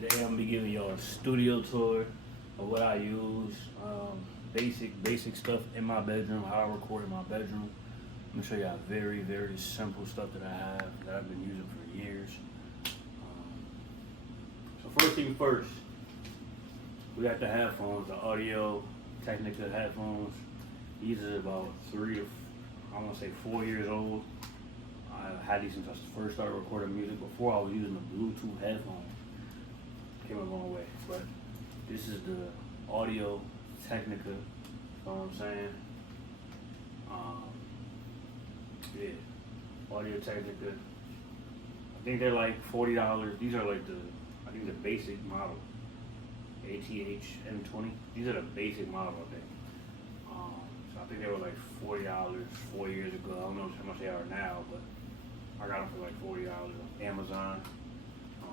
Today I'm gonna be giving y'all a studio tour of what I use, basic stuff in my bedroom, how I record in my bedroom. I'm gonna show y'all very simple stuff that I have that I've been using for years. So first thing first, we got the headphones, the Audio Technica headphones. These are about 4 years old. I had these since I first started recording music. Before I was using the Bluetooth headphones. Came a long way, but this is the Audio Technica. You know what I'm saying? Yeah, Audio Technica. I think they're like $40. These are like I think the basic model. ATH M20. These are the basic model, I think. So I think they were like $40 4 years ago. I don't know how much they are now, but I got them for like $40 on Amazon.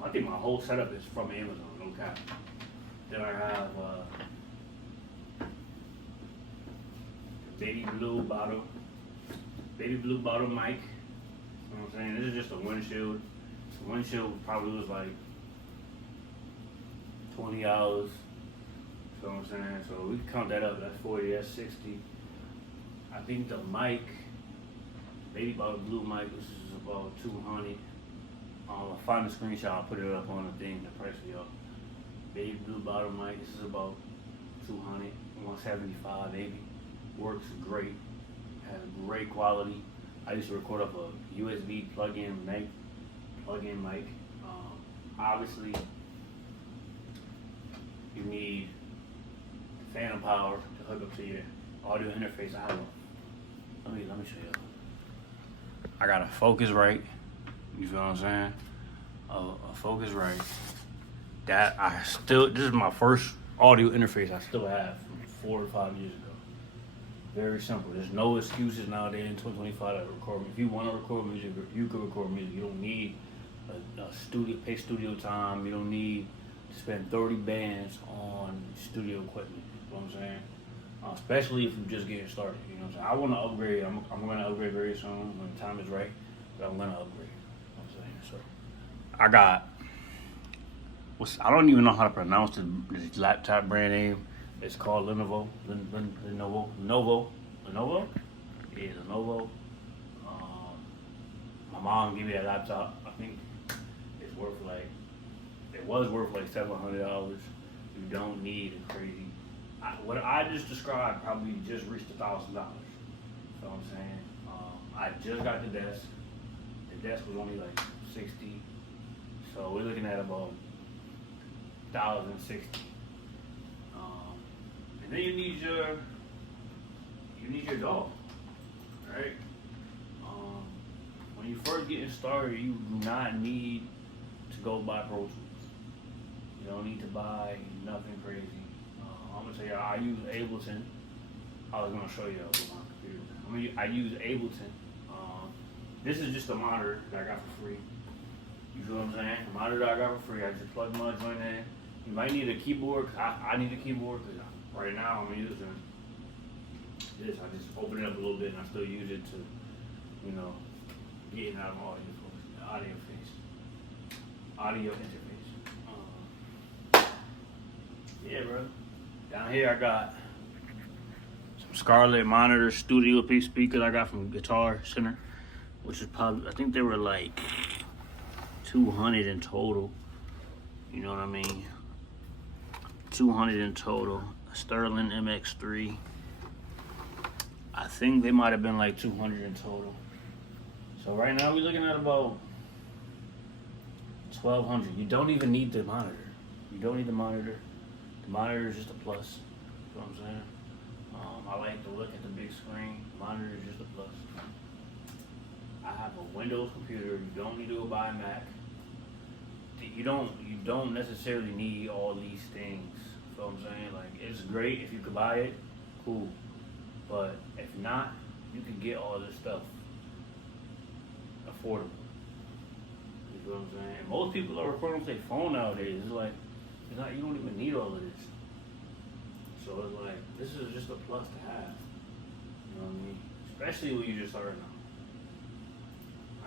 I think my whole setup is from Amazon, no cap. Then I have baby blue bottle mic. You know what I'm saying? This is just a windshield. The windshield probably was like $20. You know what I'm saying? So we can count that up. That's 40. That's 60. I think the mic, baby bottle blue mic, this is about 200. I'll find the screenshot. I'll put it up on the thing. The price of y'all. Baby blue bottle mic. This is about 200, 175 maybe. Works great. Has great quality. I used to record up a USB plug-in mic. Obviously, you need phantom power to hook up to your audio interface. Let me show you. I got a Focusrite. You feel what I'm saying? A Focusrite. This is my first audio interface I still have from 4 or 5 years ago. Very simple. There's no excuses nowadays in 2025 to record. If you want to record music, you can record music. You don't need pay studio time. You don't need to spend 30 bands on studio equipment. You know what I'm saying? Especially if you're just getting started. You know what I'm saying? I want to upgrade. I'm going to upgrade very soon when the time is right. But I'm going to upgrade. You know what I'm saying? So I got. I don't even know how to pronounce this laptop brand name. It's called Lenovo. Lenovo. Yeah, Lenovo. My mom gave me that laptop. I think it was worth like $700. You don't need a crazy. What I just described probably just reached $1,000. You know what I'm saying? I just got the desk. The desk was only like 60. So we're looking at about 1,060. And then you need your dog, right? When you first getting started, you do not need to go buy Pro Tools. You don't need to buy nothing crazy. I'm gonna tell you, I use Ableton. I was gonna show you with my computer. I use Ableton. This is just a monitor that I got for free. You feel what I'm saying? A monitor that I got for free. I just plug my joint in. You might need a keyboard. I need a keyboard because right now I'm using this. I just open it up a little bit and I still use it to, getting out of audio interface. Yeah, bro. Down here I got some Scarlett Monitor studio piece speakers I got from Guitar Center, which is probably, I think they were like 200 in total. You know what I mean? 200 in total. Sterling MX3. I think they might have been like 200 in total. So right now we're looking at about 1,200. You don't even need the monitor. You don't need the monitor. The monitor is just a plus. You know what I'm saying? I like to look at the big screen. The monitor is just a plus. I have a Windows computer. You don't need to go buy a Mac. You don't necessarily need all these things. You know what I'm saying? Like, it's great if you could buy it, cool. But if not, you can get all this stuff affordable. You feel what I'm saying? And most people are recording with their phone nowadays. It's like, you don't even need all of this. So it's like, this is just a plus to have. You know what I mean? Especially when you're just starting out.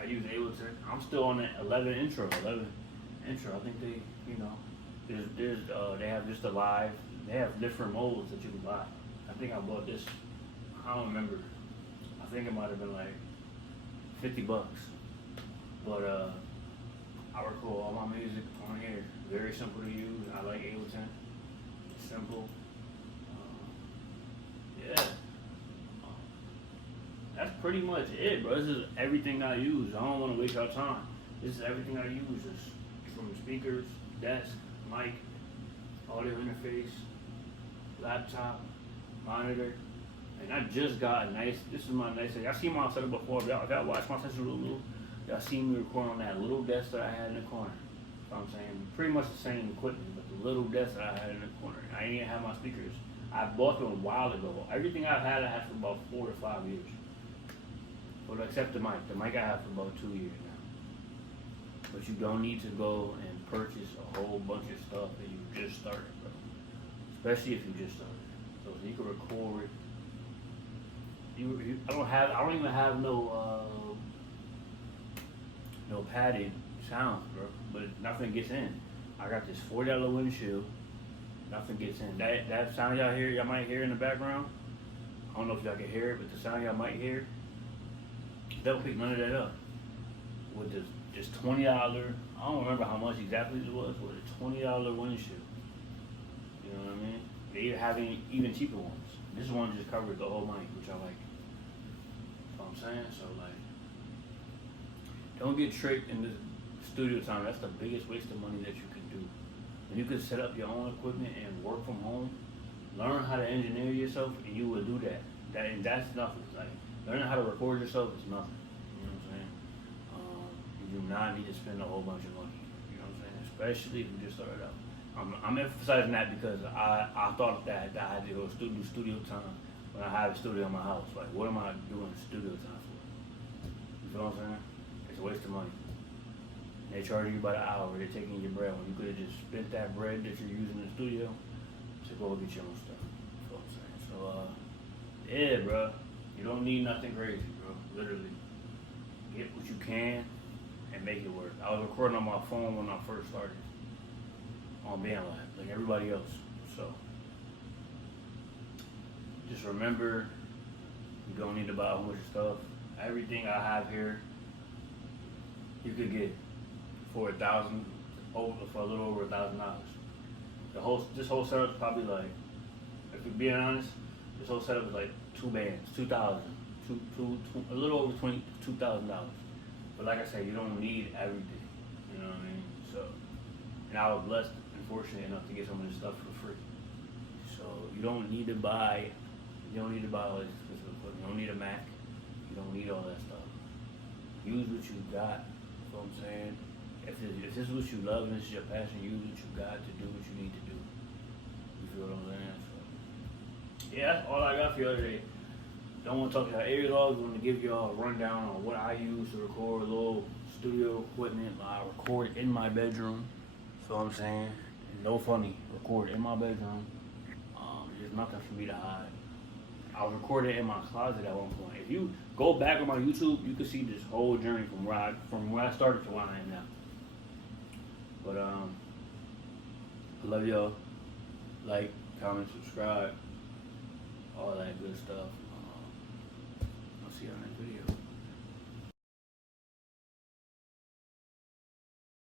I use Ableton. I'm still on that 11 intro. I think they, They have just a live. They have different modes that you can buy. I think I bought this. I don't remember. I think it might have been like $50. But I record all my music on here. Very simple to use. I like Ableton. It's simple. Yeah. That's pretty much it, bro. This is everything I use. I don't want to waste your time. This is everything I use. It's from speakers, desk, mic, audio interface, laptop, monitor. And I just got a nice, this is my nice, y'all seen my setup before. If y'all watched my session Lulu, y'all seen me record on that little desk that I had in the corner. You know what I'm saying? Pretty much the same equipment, but the little desk that I had in the corner. I didn't even have my speakers. I bought them a while ago. Everything I had for about 4 to 5 years. Well, except the mic. The mic I have for about 2 years now. But you don't need to go and purchase a whole bunch of stuff that you just started, bro. Especially if you just started. So you can record. I don't even have no padded sound, bro. But nothing gets in. I got this $40 windshield. Nothing gets in. That sound y'all might hear in the background. I don't know if y'all can hear it, but the sound y'all might hear, they'll pick none of that up. With this $20, I don't remember how much exactly it was, with a $20 windshield. You know what I mean? They have even cheaper ones. This one just covers the whole mic, which I like. You know what I'm saying? So like, don't get tricked in the studio time. That's the biggest waste of money that you can do. And you can set up your own equipment and work from home. Learn how to engineer yourself, and you will do that. That's nothing. Like, learning how to record yourself is nothing. You know what I'm saying? You do not need to spend a whole bunch of money. You know what I'm saying? Especially if you just started out. I'm emphasizing that because I thought that I had to go do studio time when I have a studio in my house. Like, what am I doing studio time for? You feel what I'm saying? It's a waste of money. They charge you by the hour. They're taking your bread when you could have just spent that bread that you're using in the studio to go get your own stuff. You feel what I'm saying? So, yeah, bro. You don't need nothing crazy, bro. Literally. Get what you can and make it work. I was recording on my phone when I first started. On BandLab, like everybody else. So, just remember, you don't need to buy a whole bunch of stuff. Everything I have here, you could get for a little over $1,000. This whole setup is probably like, if you're being honest, this whole setup is like 2 bands, $2,000, a little over $2,000. But like I said, you don't need everything. You know what I mean? So, and I was blessed and fortunate enough to get some of this stuff for free. So you don't need to buy all this expensive equipment. You don't need a Mac. You don't need all that stuff. Use what you got. You know what I'm saying? If this is what you love and this is your passion, use what you got to do what you need to do. You feel what I'm saying? So, yeah, that's all I got for y'all today. Don't want to talk about ears off. I want to give y'all a rundown on what I use to record a little studio equipment. I record in my bedroom. You know what I'm saying? No funny. Record in my bedroom. There's nothing for me to hide. I was recording in my closet at one point. If you go back on my YouTube, you can see this whole journey from where I started to where I am now. But I love y'all. Like, comment, subscribe, all that good stuff. I'll see you on the next video.